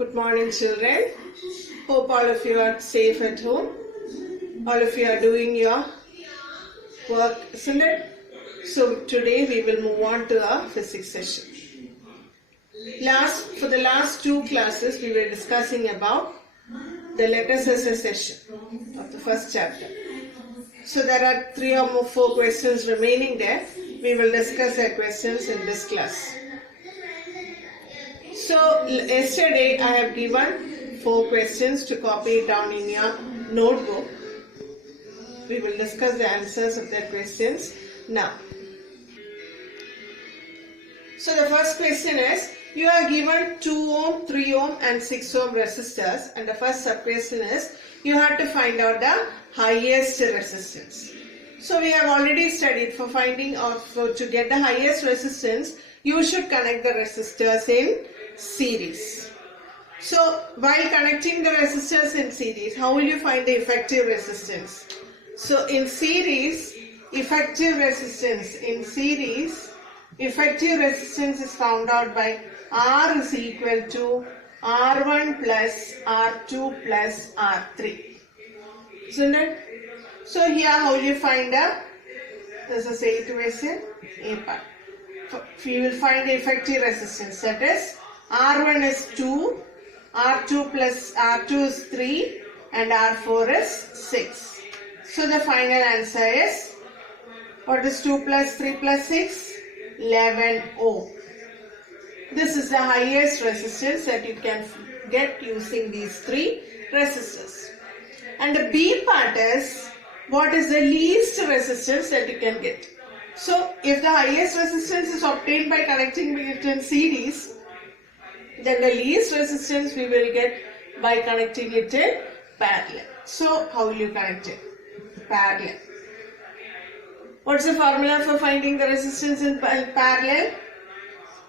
Good morning, children. Hope all of you are safe at home. All of you are doing your work, isn't it? So today we will move on to our physics session. For the last two classes we were discussing about the letters as a session of the first chapter. So there are 3 or 4 questions remaining there. We will discuss our questions in this class. So yesterday I have given 4 questions to copy it down in your notebook. We will discuss the answers of the questions now. So the first question is, you are given 2 ohm, 3 ohm and 6 ohm resistors, and the first sub question is, you have to find out the highest resistance. So we have already studied to get the highest resistance, you should connect the resistors in series. So while connecting the resistors in series, how will you find the effective resistance? So in series, effective resistance is found out by R is equal to R1 plus R2 plus R3. Isn't it? So here how will you find this is the equation A part. We will find the effective resistance, that is R1 is 2, R2 plus R2 is 3 and R4 is 6. So the final answer is, what is 2 plus 3 plus 6? 11 ohm. This is the highest resistance that you can get using these 3 resistors. And the B part is, what is the least resistance that you can get? So if the highest resistance is obtained by connecting it in series, then the least resistance we will get by connecting it in parallel. So how will you connect it? Parallel. What's the formula for finding the resistance in parallel?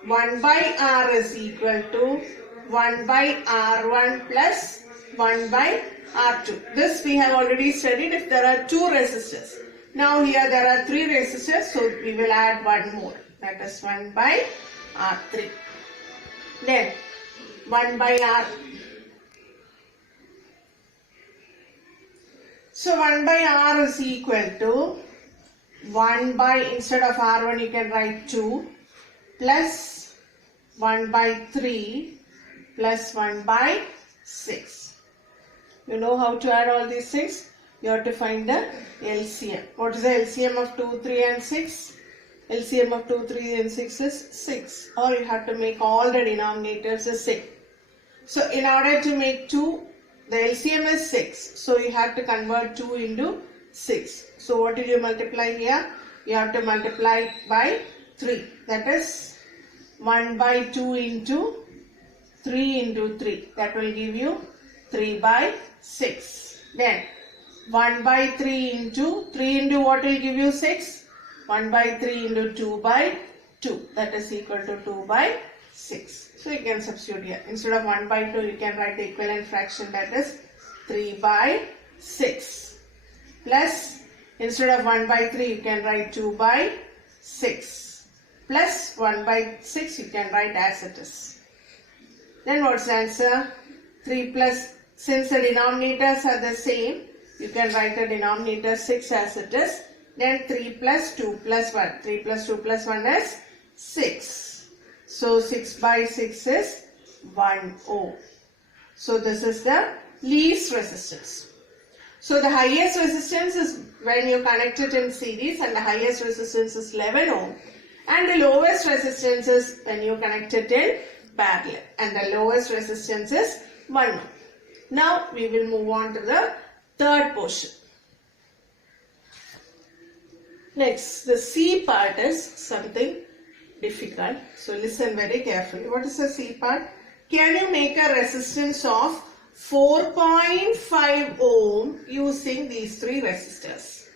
1 by R is equal to 1 by R1 plus 1 by R2. This we have already studied if there are 2 resistors. Now here there are 3 resistors, so we will add 1 more. That is 1 by R3. Then 1 by R. So 1 by R is equal to 1 by, instead of R1 you can write 2 plus 1 by 3 plus 1 by 6. You know how to add all these things? You have to find the LCM. What is the LCM of 2, 3 and 6? LCM of 2, 3 and 6 is 6. Or you have to make all the denominators the same. So in order to make 2, the LCM is 6. So you have to convert 2 into 6. So what did you multiply here? You have to multiply by 3. That is 1 by 2 into 3 into 3. That will give you 3 by 6. Then 1 by 3 into what will give you 6? 1 by 3 into 2 by 2. That is equal to 2 by 6. So you can substitute here. Instead of 1 by 2, you can write the equivalent fraction, that is 3 by 6. Plus, instead of 1 by 3, you can write 2 by 6. Plus 1 by 6, you can write as it is. Then what's the answer? 3 plus, since the denominators are the same, you can write the denominator 6 as it is. Then 3 plus 2 plus 1. 3 plus 2 plus 1 is 6. So 6 by 6 is 1 ohm. So this is the least resistance. So the highest resistance is when you connect it in series, and the highest resistance is 11 ohm. And the lowest resistance is when you connect it in parallel, and the lowest resistance is 1 ohm. Now we will move on to the third portion. Next, the C part is something difficult. So listen very carefully. What is the C part? Can you make a resistance of 4.5 ohm using these 3 resistors?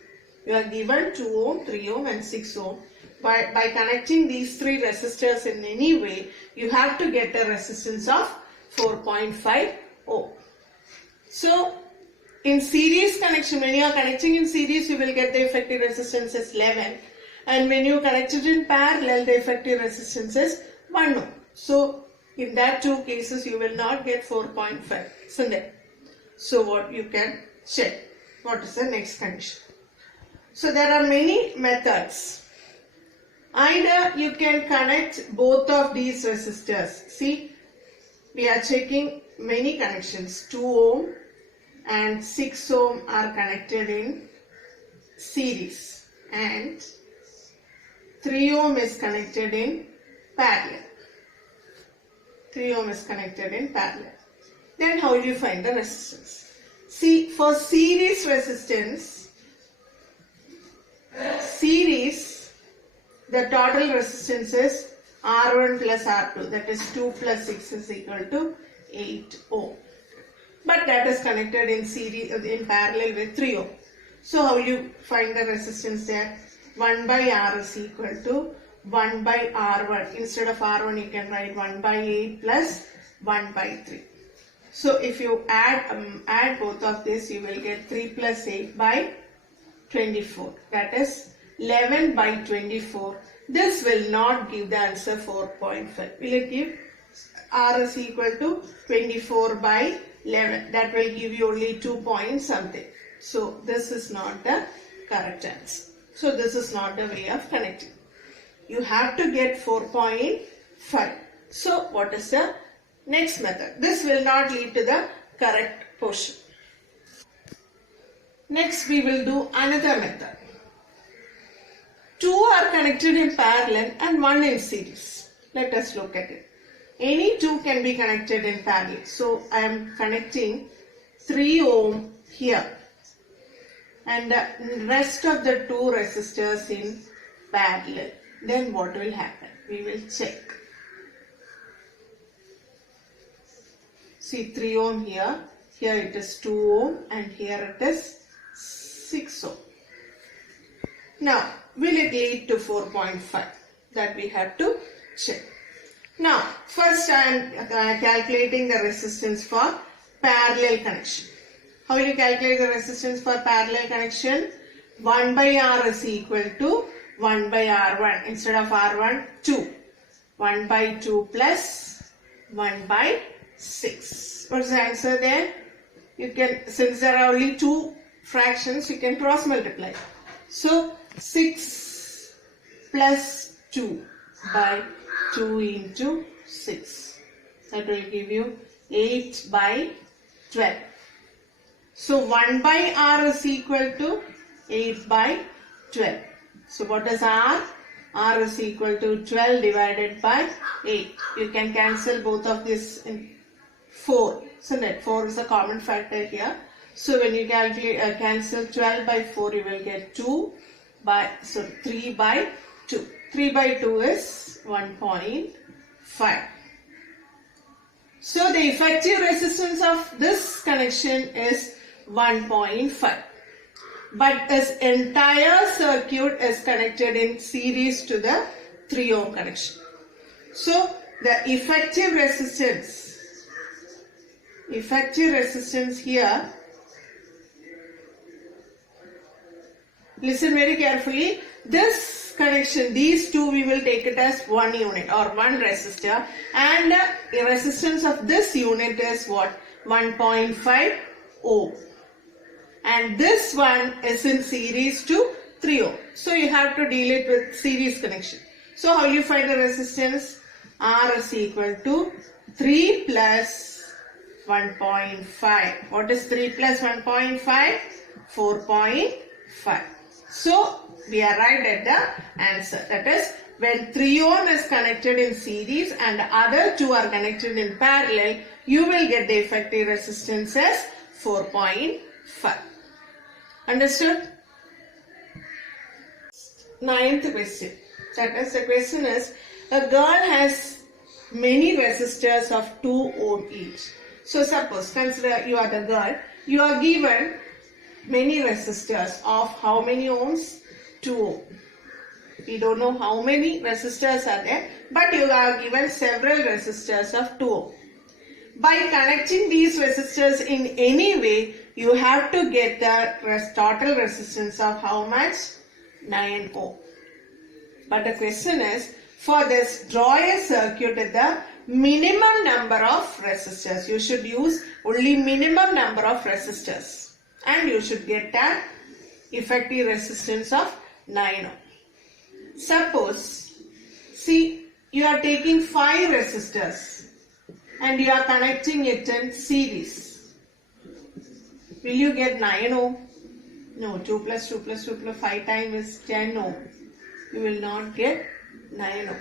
You are given 2 ohm, 3 ohm and 6 ohm. By connecting these 3 resistors in any way, you have to get a resistance of 4.5 ohm. So in series connection, when you are connecting in series, you will get the effective resistance as 11. And when you connect it in parallel, the effective resistance is 1 ohm. So In that two cases, you will not get 4.5, isn't it? So what you can check. What is the next condition? So there are many methods. Either you can connect both of these resistors. See, we are checking many connections. 2 ohm and 6 ohm are connected in series and 3 ohm is connected in parallel. 3 ohm is connected in parallel. Then how do you find the resistance? See, for series resistance, the total resistance is R1 plus R2, that is 2 plus 6 is equal to 8 ohm. But that is connected in series in parallel with 3 ohm. So how will you find the resistance there? 1 by R is equal to 1 by R1. Instead of R1 you can write 1 by 8 plus 1 by 3. So if you add both of this, you will get 3 plus 8 by 24. That is 11 by 24. This will not give the answer 4.5. Will it give? R is equal to 24 by 11. That will give you only 2 point something. So this is not the correct answer. So this is not the way of connecting. You have to get 4.5. So what is the next method? This will not lead to the correct portion. Next we will do another method. 2 are connected in parallel and 1 in series. Let us look at it. Any 2 can be connected in parallel. So I am connecting 3 ohm here and the rest of the 2 resistors in parallel. Then what will happen? We will check. See, 3 ohm here. Here it is 2 ohm and here it is 6 ohm. Now, will it lead to 4.5? That we have to check. Now, first I am calculating the resistance for parallel connection. How will you calculate the resistance for parallel connection? 1 by R is equal to 1 by R1. Instead of R1, 2. 1 by 2 plus 1 by 6. What's the answer there? You can, since there are only 2 fractions, you can cross multiply. So 6 plus 2 by 2 into 6. That will give you 8 by 12. So 1 by R is equal to 8 by 12. So what is R? R is equal to 12 divided by 8. You can cancel both of this in 4. Isn't it? 4 is a common factor here. So when you calculate cancel 12 by 4, you will get 3 by 2. 3 by 2 is 1.5. So the effective resistance of this connection is 1.5. But this entire circuit is connected in series to the 3 ohm connection. So the effective resistance here, listen very carefully, this connection, these two we will take it as 1 unit or 1 resistor, and the resistance of this unit is what? 1.5 ohm. And this one is in series to 3 ohm. So you have to deal it with series connection. So how you find the resistance? R is equal to 3 plus 1.5. What is 3 plus 1.5? 4.5. So we arrived at the answer. That is, when 3 ohm is connected in series and the other 2 are connected in parallel, you will get the effective resistance as 4.5. Understood? 9th question. That is, the question is, a girl has many resistors of 2 ohm each. So suppose, consider you are the girl, you are given many resistors of how many ohms? 2 ohm. We don't know how many resistors are there, but you are given several resistors of 2 ohm. By connecting these resistors in any way, you have to get the total resistance of how much? 9 ohm. But the question is, for this, draw a circuit with the minimum number of resistors. You should use only minimum number of resistors. And you should get an effective resistance of 9 ohm. Suppose, see, you are taking 5 resistors and you are connecting it in series. Will you get 9 ohm? No, 2 plus 2 plus 2 plus 5 times is 10 ohm. You will not get 9 ohm.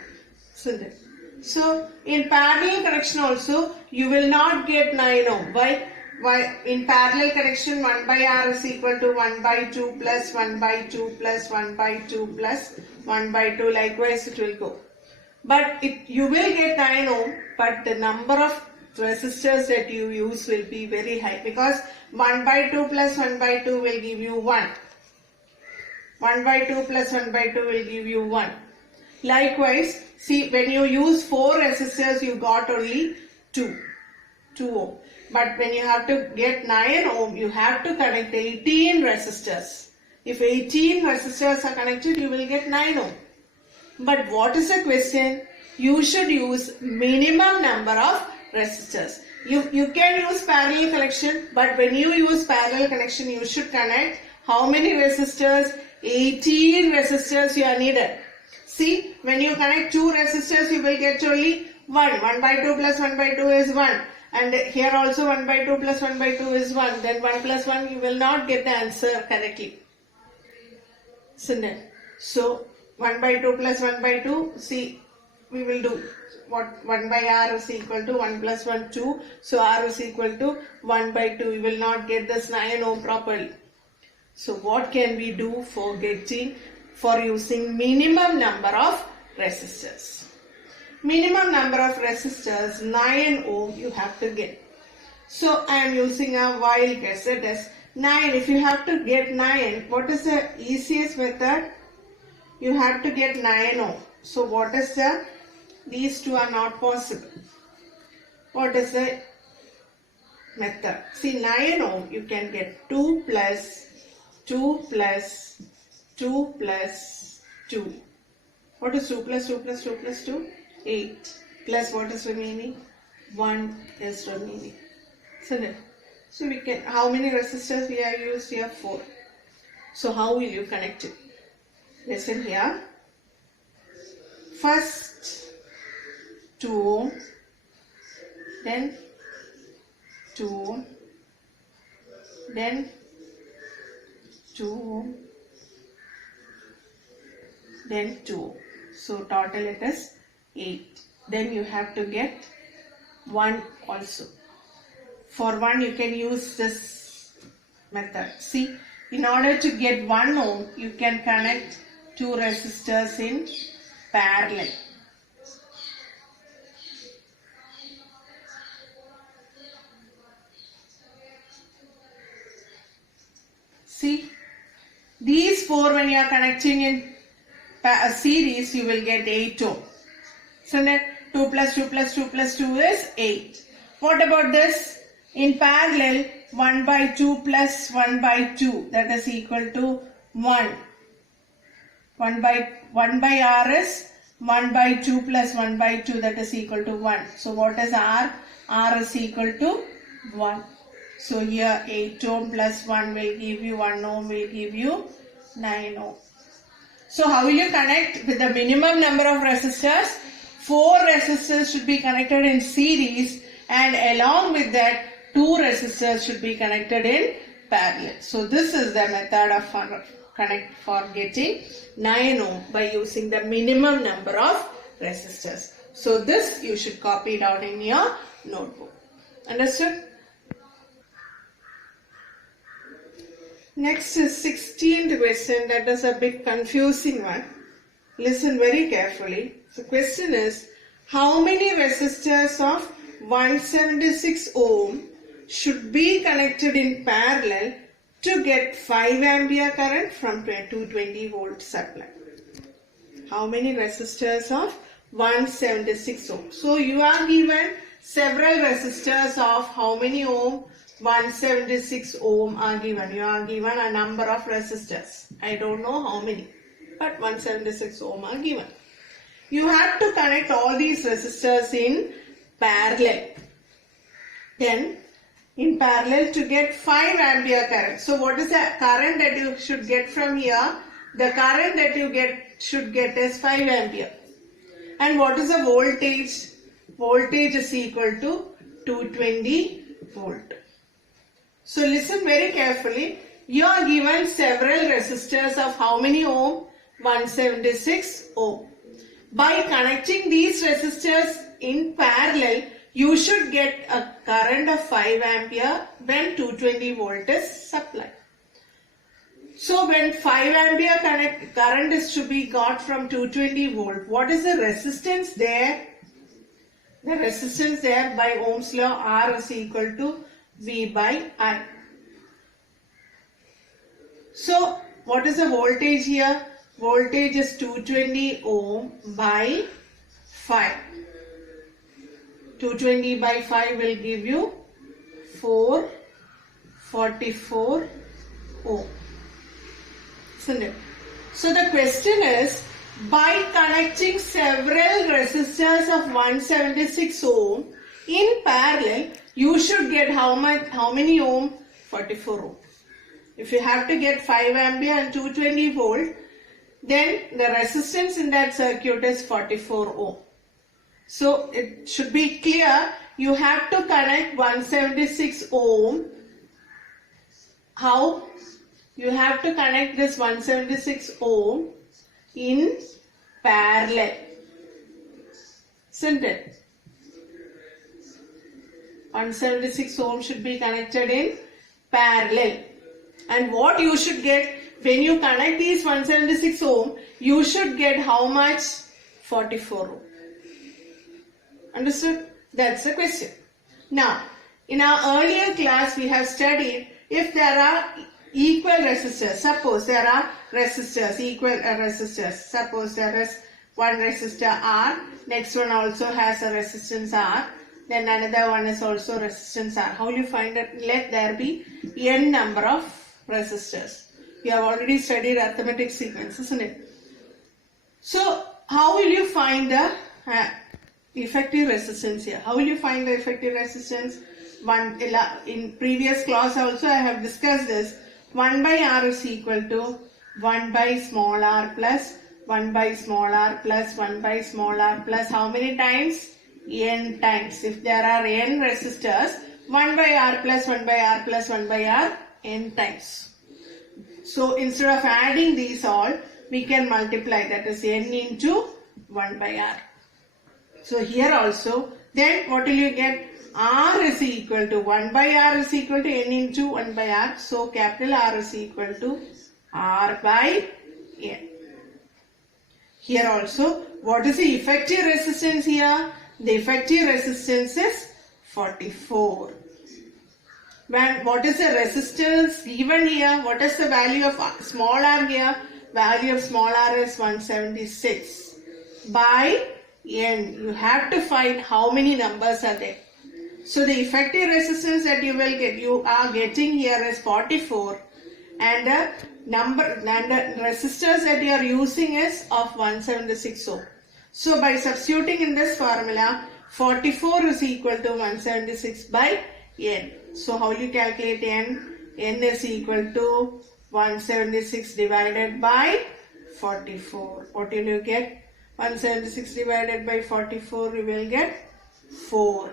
So, in parallel connection also, you will not get 9 ohm. Why? In parallel connection, 1 by R is equal to 1 by 2 plus 1 by 2 plus 1 by 2 plus 1 by 2. Likewise, it will go. But you will get 9 ohm, but the number of resistors that you use will be very high, because 1 by 2 plus 1 by 2 will give you 1. 1 by 2 plus 1 by 2 will give you 1. Likewise, see, when you use 4 resistors, you got only 2 ohm. But when you have to get 9 ohm, you have to connect 18 resistors. If 18 resistors are connected, you will get 9 ohm. But what is the question? You should use minimum number of resistors. You can use parallel connection, but when you use parallel connection, you should connect how many resistors? 18 resistors you are needed. See, when you connect 2 resistors, you will get only 1. 1 by 2 plus 1 by 2 is 1. And here also 1 by 2 plus 1 by 2 is 1. Then 1 plus 1, you will not get the answer correctly. So 1 by 2 plus 1 by 2, see, we will do what 1 by R is equal to 1 plus 1, 2. So R is equal to 1 by 2. We will not get this 9 ohm properly. So what can we do for using minimum number of resistors? Minimum number of resistors, 9 ohm you have to get. So I am using a wild guess. It is 9. If you have to get 9, what is the easiest method? You have to get 9 ohm. So what is these two are not possible. What is the method? See, 9 ohm you can get 2 plus 2 plus 2 plus 2. What is 2 plus 2 plus 2 plus 2? 8. Plus what is remaining? 1 is remaining. So we can, how many resistors we have used here? 4. So how will you connect it? Listen here. First 2 ohm, then 2 ohm, then 2 ohm, then 2 ohm. So total it is 8. Then you have to get 1 also. For 1 you can use this method. See, in order to get 1 ohm, you can connect 2 resistors in parallel. See, these 4 when you are connecting in a series, you will get 8 ohm. So then 2 plus 2 plus 2 plus 2 is 8. What about this? In parallel, 1 by 2 plus 1 by 2, that is equal to 1. 1 by R is 1 by 2 plus 1 by 2, that is equal to 1. So what is R? R is equal to 1. So here 8 ohm plus 1 will give you 1 ohm will give you 9 ohm. So how will you connect with the minimum number of resistors? 4 resistors should be connected in series, and along with that 2 resistors should be connected in parallel. So this is the method of connect for getting 9 ohm by using the minimum number of resistors. So this you should copy down in your notebook. Understood? Next is 16th question. That is a bit confusing one. Listen very carefully. The question is, how many resistors of 176 ohm should be connected in parallel to get 5 ampere current from 220 volt supply? How many resistors of 176 ohm? So you are given several resistors of how many ohm? 176 ohm are given. You are given a number of resistors. I don't know how many, but 176 ohm are given. You have to connect all these resistors in parallel. Then in parallel to get 5 ampere current. So what is the current that you should get from here? The current that you should get is 5 ampere. And what is the voltage? Voltage is equal to 220 volt. So listen very carefully. You are given several resistors of how many ohm? 176 ohm. By connecting these resistors in parallel, you should get a current of 5 ampere when 220 volt is supplied. So when 5 ampere current is to be got from 220 volt, what is the resistance there? The resistance there by Ohm's law, R is equal to V by I. So what is the voltage here? Voltage is 220 ohm by 5. 220 by 5 will give you 444 ohm. Isn't it? So the question is, by connecting several resistors of 176 ohm in parallel, you should get how many ohm? 44 ohm. If you have to get 5 ampere and 220 volt, then the resistance in that circuit is 44 ohm. So it should be clear, you have to connect 176 ohm. How? You have to connect this 176 ohm in parallel. Isn't it? 176 ohm should be connected in parallel. And what you should get when you connect these 176 ohm, you should get how much? 44 ohm. Understood? That's the question. Now, in our earlier class we have studied if there are equal resistors. Suppose there are resistors, equal resistors. Suppose there is one resistor R, next one also has a resistance R, then another one is also resistance R. How will you find it? Let there be n number of resistors. You have already studied arithmetic sequence, isn't it? So, how will you find the effective resistance here? How will you find the effective resistance? In previous class also I have discussed this. 1 by R is equal to 1 by small r plus 1 by small r plus 1 by small r plus how many times? N times. If there are n resistors, 1 by r plus 1 by r plus 1 by r n times. So instead of adding these all, we can multiply, that is n into 1 by r. So here also, then what will you get? R is equal to 1 by R is equal to n into 1 by R. So capital R is equal to R by n. Here also, what is the effective resistance here? The effective resistance is 44. What is the resistance given here? What is the value of small r here? Value of small r is 176 by n. You have to find how many numbers are there. So the effective resistance that you are getting here is 44, and the resistors that you are using is of 176 ohm. So by substituting in this formula, 44 is equal to 176 by n. So how will you calculate n? N is equal to 176 divided by 44. What will you get? 176 divided by 44, you will get 4.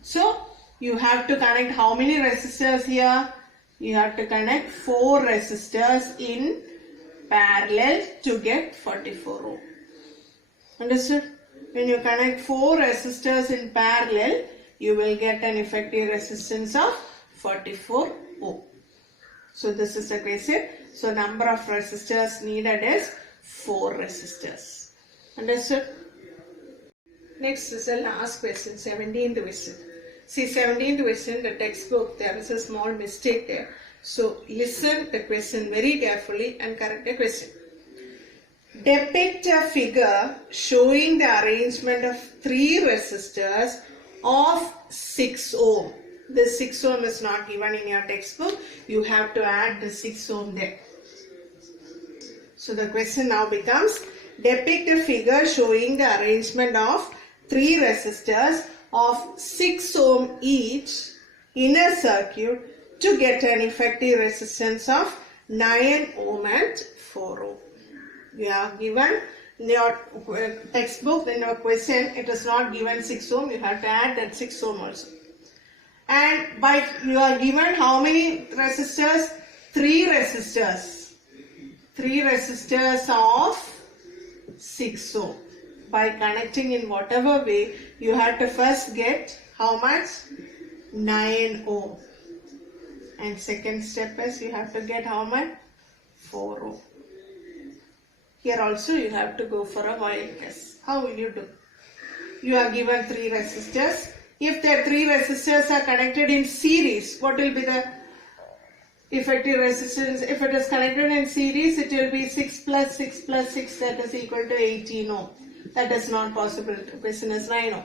So you have to connect how many resistors here? You have to connect 4 resistors in parallel to get 44 ohm. Understood? When you connect 4 resistors in parallel, you will get an effective resistance of 44 ohm. So this is the question. So number of resistors needed is 4 resistors. Understood? Next is the last question, 17th question. See, 17th question, the textbook, there is a small mistake there. So listen the question very carefully and correct the question. Depict a figure showing the arrangement of 3 resistors of 6 ohm. This 6 ohm is not given in your textbook. You have to add the 6 ohm there. So the question now becomes, depict a figure showing the arrangement of 3 resistors of 6 ohm each in a circuit to get an effective resistance of 9 ohm and 4 ohm. You are given in your textbook, in your question, it is not given 6 ohm, you have to add that 6 ohm also. And by you are given how many resistors? 3 resistors. 3 resistors of 6 ohm. By connecting in whatever way, you have to first get how much? 9 ohm. And second step is you have to get how much? 4 ohm. Here also you have to go for a while guess. How will you do? You are given 3 resistors. If the 3 resistors are connected in series, what will be the effective resistance? If it is connected in series, it will be 6 plus 6 plus 6, that is equal to 18 ohm. That is not possible. The question is 9 ohm.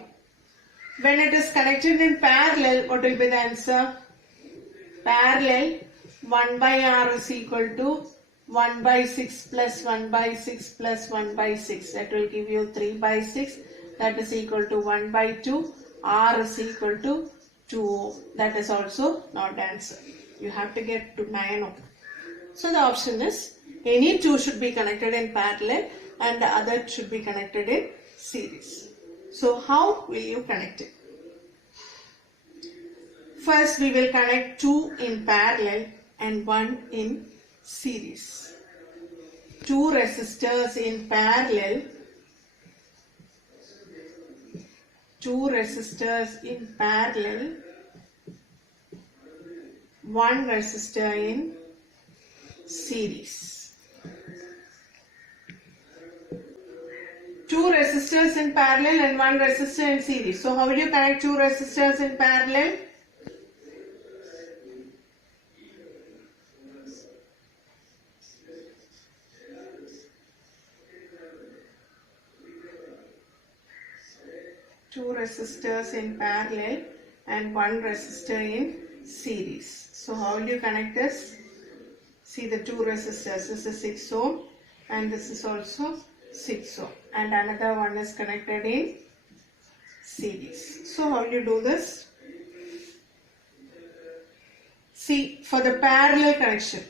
When it is connected in parallel, what will be the answer? Parallel, 1 by R is equal to 1 by 6 plus 1 by 6 plus 1 by 6. That will give you 3 by 6. That is equal to 1 by 2. R is equal to 2 ohm. That is also not answer. You have to get to 9 ohm. So the option is any two should be connected in parallel and the other should be connected in series. So how will you connect it? First we will connect 2 in parallel and 1 in series. 2 resistors in parallel. 2 resistors in parallel. 1 resistor in series. 2 resistors in parallel and 1 resistor in series. So how will you connect 2 resistors in parallel? Two resistors in parallel and 1 resistor in series. So how will you connect this? See the 2 resistors. This is 6 ohm and this is also 6 ohm. And another one is connected in series. So how will you do this? See, for the parallel connection,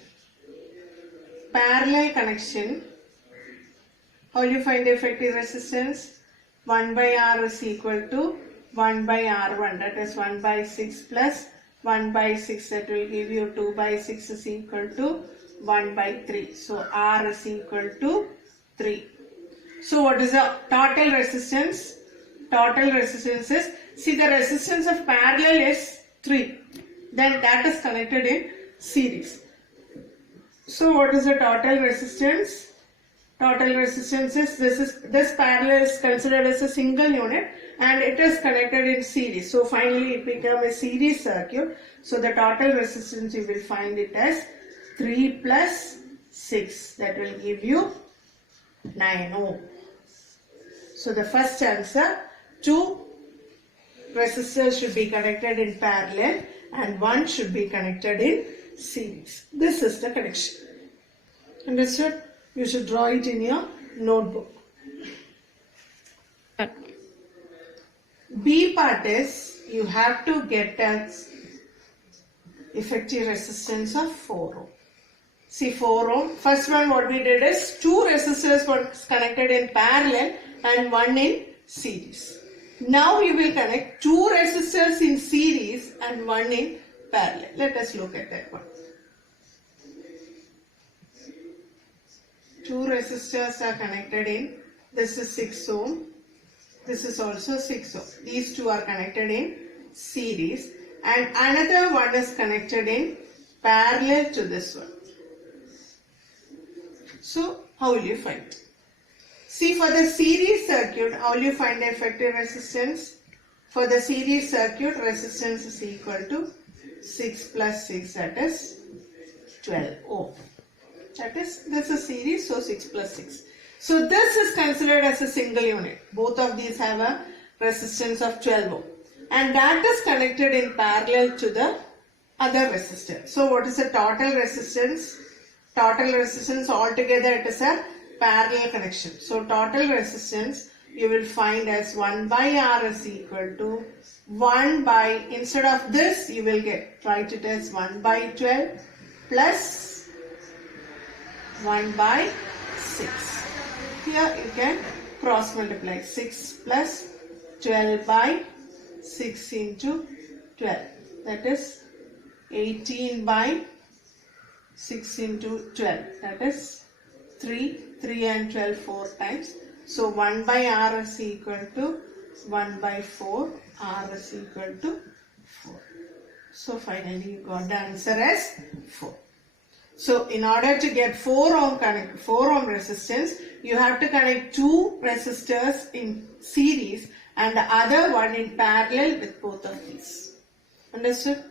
how will you find the effective resistance? 1 by R is equal to 1 by R1, that is 1 by 6 plus 1 by 6, that will give you 2 by 6 is equal to 1 by 3. So R is equal to 3. So what is the total resistance? Total resistance is, see the resistance of parallel is 3. Then that is connected in series. So what is the total resistance? Total resistance is this parallel is considered as a single unit and it is connected in series. So finally it becomes a series circuit. So the total resistance you will find it as 3 plus 6. That will give you 9 ohm. So the first answer, 2 resistors should be connected in parallel and 1 should be connected in series. This is the connection. Understood? You should draw it in your notebook. B part is you have to get an effective resistance of 4 ohm. See 4 ohm. First one what we did is 2 resistors were connected in parallel and 1 in series. Now you will connect 2 resistors in series and 1 in parallel. Let us look at that one. 2 resistors are connected in, this is 6 ohm, this is also 6 ohm. These two are connected in series and another one is connected in parallel to this one. So how will you find? See, for the series circuit, how will you find the effective resistance? For the series circuit, resistance is equal to 6 plus 6, that is 12 ohm. That is, this is series, so 6 plus 6. So this is considered as a single unit. Both of these have a resistance of 12 ohm. And that is connected in parallel to the other resistor. So what is the total resistance? Total resistance altogether it is a parallel connection. So total resistance you will find as 1 by R is equal to 1 by, instead of this you will write it as 1 by 12 plus 1 by 6. Here you can cross multiply 6 plus 12 by 6 into 12. That is 18 by 6 into 12. That is 3 and 12 4 times. So 1 by R is equal to 1 by 4. R is equal to 4. So finally you got the answer as 4. So in order to get 4 ohm resistance, you have to connect 2 resistors in series and the other one in parallel with both of these. Understood?